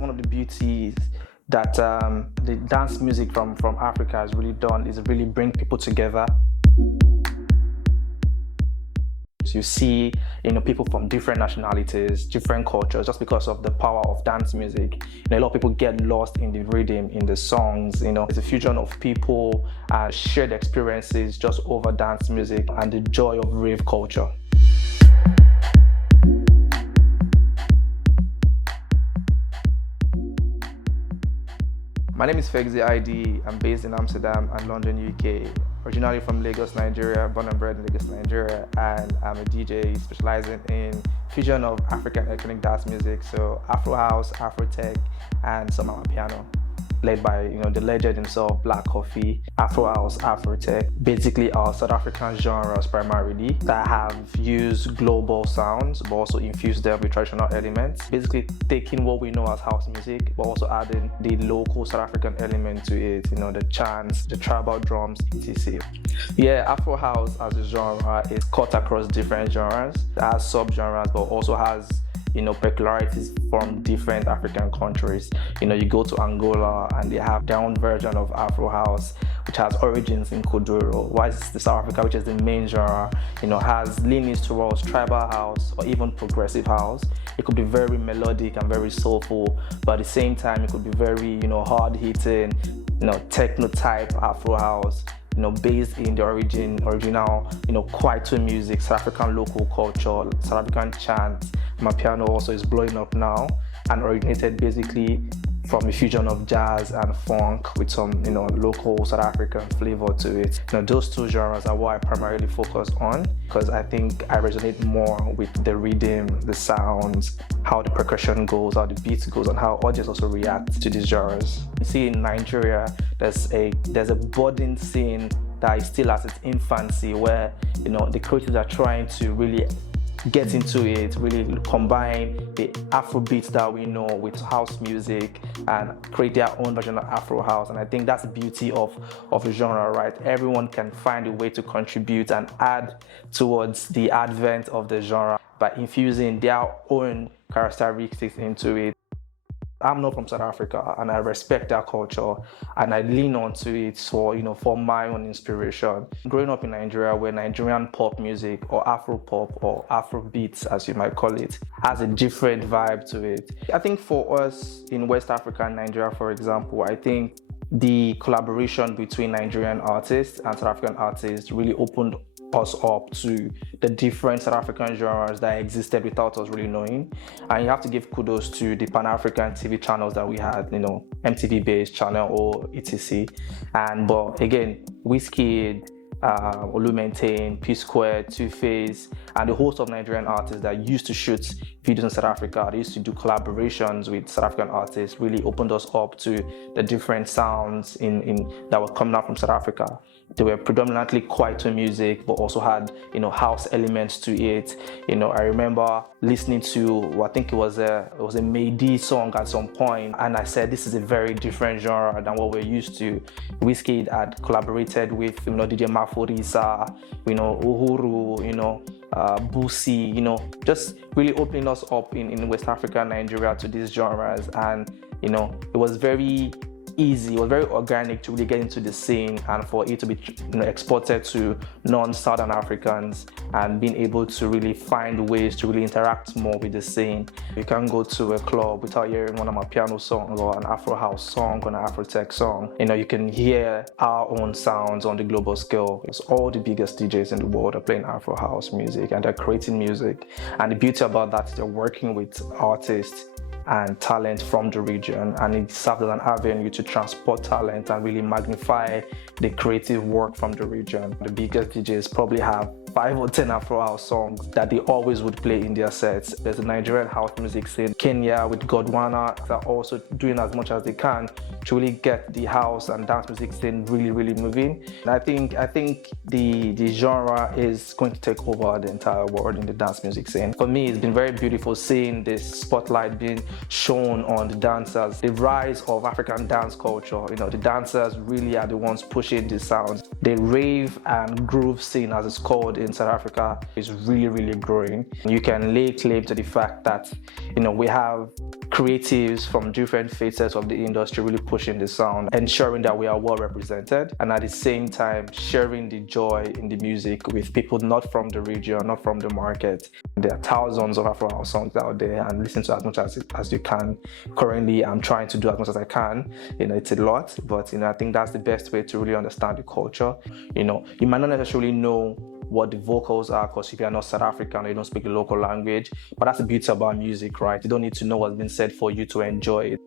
One of the beauties that the dance music from Africa has really done is really bring people together. So you see, people from different nationalities, different cultures, just because of the power of dance music. A lot of people get lost in the rhythm, in the songs. It's a fusion of people and shared experiences just over dance music and the joy of rave culture. My name is Fexii ID. I'm based in Amsterdam and London, UK. Originally from Lagos, Nigeria, born and bred in Lagos, Nigeria, and I'm a DJ specializing in fusion of African electronic dance music, so Afro House, Afro Tech, and some Amapiano. Led by the legend himself, Black Coffee, Afro House, Afro Tech, basically our South African genres primarily that have used global sounds but also infused them with traditional elements. Basically taking what we know as house music but also adding the local South African element to it, the chants, the tribal drums, etc. Yeah, Afro House as a genre is cut across different genres. It has sub-genres but also has peculiarities from different African countries. You go to Angola and they have their own version of Afro House, which has origins in Kuduro, while the South Africa, which is the main genre, has leanings towards tribal house or even progressive house. It could be very melodic and very soulful, but at the same time, it could be very, hard-hitting, techno type Afro House. Based in the original, Kwaito music, South African local culture, South African chants. Amapiano also is blowing up now and originated basically from a fusion of jazz and funk with some, local South African flavor to it. Those two genres are what I primarily focus on because I think I resonate more with the rhythm, the sounds, how the percussion goes, how the beat goes, and how audience also reacts to these genres. You see in Nigeria, there's a budding scene that is still at its infancy where, the creatives are trying to really get into it, really combine the Afrobeats that we know with house music and create their own version of Afro House. And I think that's the beauty of the genre, right? Everyone can find a way to contribute and add towards the advent of the genre by infusing their own characteristics into it. I'm not from South Africa and I respect that culture and I lean onto it for my own inspiration. Growing up in Nigeria where Nigerian pop music or Afro pop or Afro beats as you might call it has a different vibe to it. I think for us in West Africa and Nigeria, for example, I think the collaboration between Nigerian artists and South African artists really opened us up to the different South African genres that existed without us really knowing. And you have to give kudos to the Pan-African TV channels that we had, MTV-based channel or etc. But again, Wizkid, Olumentane, P-Square, Two-Face, and the host of Nigerian artists that used to shoot videos in South Africa, they used to do collaborations with South African artists, really opened us up to the different sounds that were coming out from South Africa. They were predominantly Kwaito music, but also had, house elements to it. I remember listening to, I think it was a Maydi song at some point, and I said, this is a very different genre than what we're used to. Wizkid had collaborated with, DJ Maforisa, Uhuru, Busi, just really opening us up in West Africa, Nigeria to these genres. And, it was very easy, it was very organic to really get into the scene and for it to be exported to non-Southern Africans and being able to really find ways to really interact more with the scene. You can't go to a club without hearing one of my piano songs or an Afro House song or an Afro Tech song. You can hear our own sounds on the global scale. It's all the biggest DJs in the world are playing Afro House music and they're creating music. And the beauty about that is they're working with artists and talent from the region, and it serves as an avenue to transport talent and really magnify the creative work from the region. The biggest DJs probably have 5 or 10 Afro House songs that they always would play in their sets. There's a Nigerian house music scene. Kenya with Godwana are also doing as much as they can to really get the house and dance music scene really, really moving. And I think the genre is going to take over the entire world in the dance music scene. For me, it's been very beautiful seeing this spotlight being shown on the dancers. The rise of African dance culture, the dancers really are the ones pushing the sounds. The rave and groove scene, as it's called, in South Africa is really, really growing. You can lay claim to the fact that, we have creatives from different facets of the industry really pushing the sound, ensuring that we are well represented, and at the same time sharing the joy in the music with people not from the region, not from the market. There are thousands of Afro House songs out there, and listen to as much as you can. Currently, I'm trying to do as much as I can. It's a lot, but I think that's the best way to really understand the culture. You might not necessarily know what the vocals are, because if you're not South African, you don't speak the local language. But that's the beauty about music, right? You don't need to know what's been said for you to enjoy it.